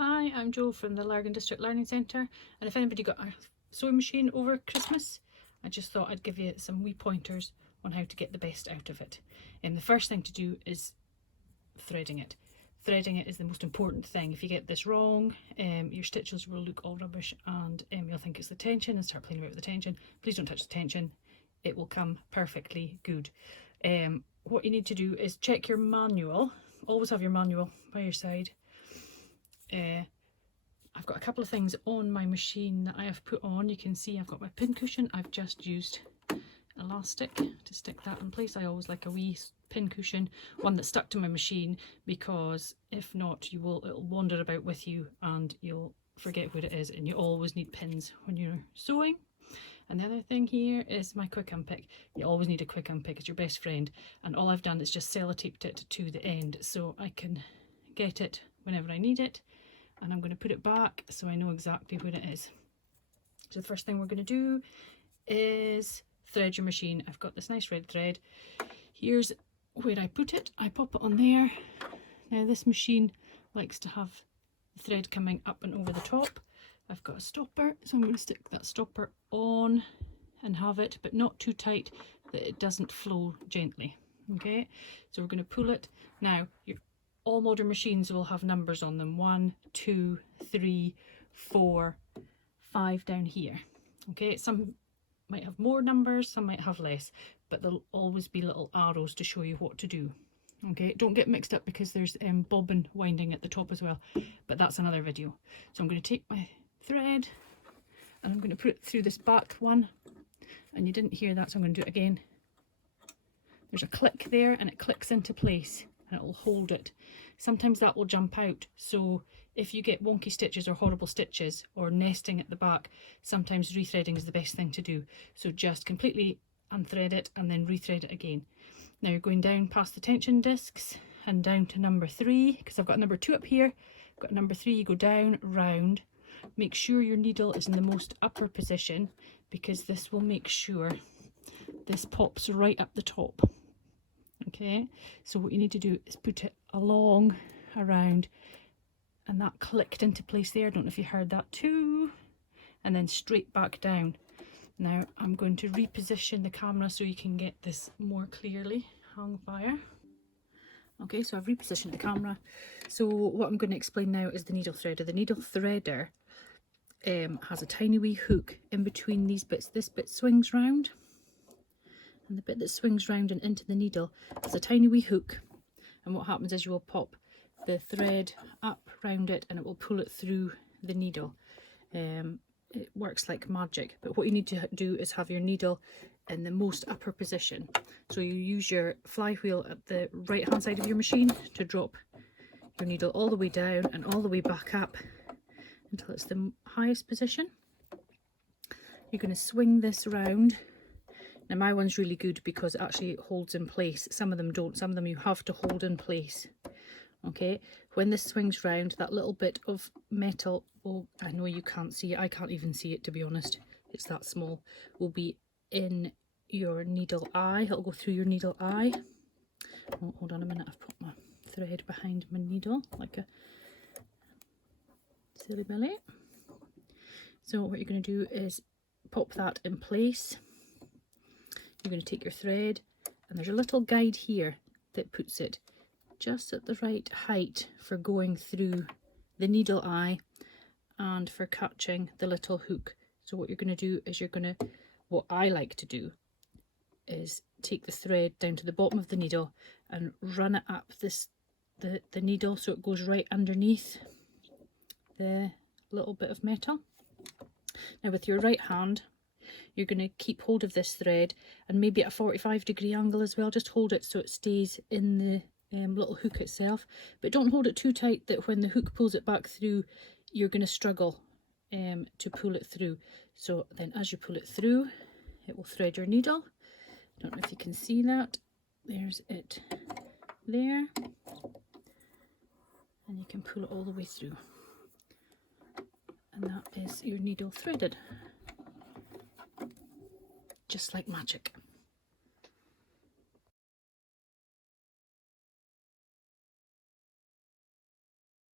Hi, I'm Jo from the Lurgan District Learning Centre, and if anybody got a sewing machine over Christmas, I just thought I'd give you some wee pointers on how to get the best out of it. And the first thing to do is threading it. Threading it is the most important thing. If you get this wrong, your stitches will look all rubbish and you'll think it's the tension and start playing about with the tension. Please don't touch the tension. It will come perfectly good. What you need to do is check your manual. Always have your manual by your side. I've got a couple of things on my machine that I have put on. You can see I've got my pin cushion. I've just used elastic to stick that in place. I always like a wee pin cushion, one that's stuck to my machine, because if not it'll wander about with you and you'll forget what it is, and you always need pins when you're sewing. And the other thing here is my quick unpick. You always need a quick unpick, it's your best friend, and all I've done is just sellotaped it to the end so I can get it whenever I need it. And I'm going to put it back so I know exactly where it is. So the first thing we're going to do is thread your machine. I've got this nice red thread. Here's where I put it. I pop it on there. Now this machine likes to have the thread coming up and over the top. I've got a stopper, so I'm going to stick that stopper on and have it, but not too tight that it doesn't flow gently. Okay, so we're going to pull it. Now, all modern machines will have numbers on them. 1, 2, 3, 4, 5 down here. Okay, some might have more numbers, some might have less, but there'll always be little arrows to show you what to do. Okay, don't get mixed up because there's bobbin winding at the top as well, but that's another video. So I'm going to take my thread and I'm going to put it through this back one, and you didn't hear that, so I'm going to do it again. There's a click there and it clicks into place and it will hold it. Sometimes that will jump out, so if you get wonky stitches or horrible stitches or nesting at the back, sometimes rethreading is the best thing to do. So just completely unthread it and then rethread it again. Now you're going down past the tension discs and down to number 3, because I've got number 2 up here, I've got number 3. You go down, round, make sure your needle is in the most upper position, because this will make sure this pops right up the top. Okay, so what you need to do is put it along, around, and that clicked into place there. I don't know if you heard that too. And then straight back down. Now I'm going to reposition the camera so you can get this more clearly. Hang fire. Okay, so I've repositioned the camera. So what I'm going to explain now is the needle threader. The needle threader has a tiny wee hook in between these bits. This bit swings round, and the bit that swings round and into the needle has a tiny wee hook, and what happens is you will pop the thread up round it and it will pull it through the needle. It works like magic, but what you need to do is have your needle in the most upper position. So you use your flywheel at the right hand side of your machine to drop your needle all the way down and all the way back up until it's the highest position. You're going to swing this round. Now my one's really good because it actually holds in place. Some of them don't, some of them you have to hold in place. Okay, when this swings round, that little bit of metal will, I know you can't see it, I can't even see it to be honest, it's that small, will be in your needle eye. It'll go through your needle eye. Oh, hold on a minute, I've put my thread behind my needle like a silly billy. So what you're going to do is pop that in place. You're going to take your thread, and there's a little guide here that puts it just at the right height for going through the needle eye and for catching the little hook. So what you're going to do is what I like to do is take the thread down to the bottom of the needle and run it up the needle so it goes right underneath the little bit of metal. Now with your right hand, you're going to keep hold of this thread, and maybe at a 45-degree angle as well. Just hold it so it stays in the little hook itself, but don't hold it too tight that when the hook pulls it back through, you're going to struggle to pull it through. So then as you pull it through, it will thread your needle. Don't know if you can see that. There's it there, and you can pull it all the way through, and that is your needle threaded. Just like magic.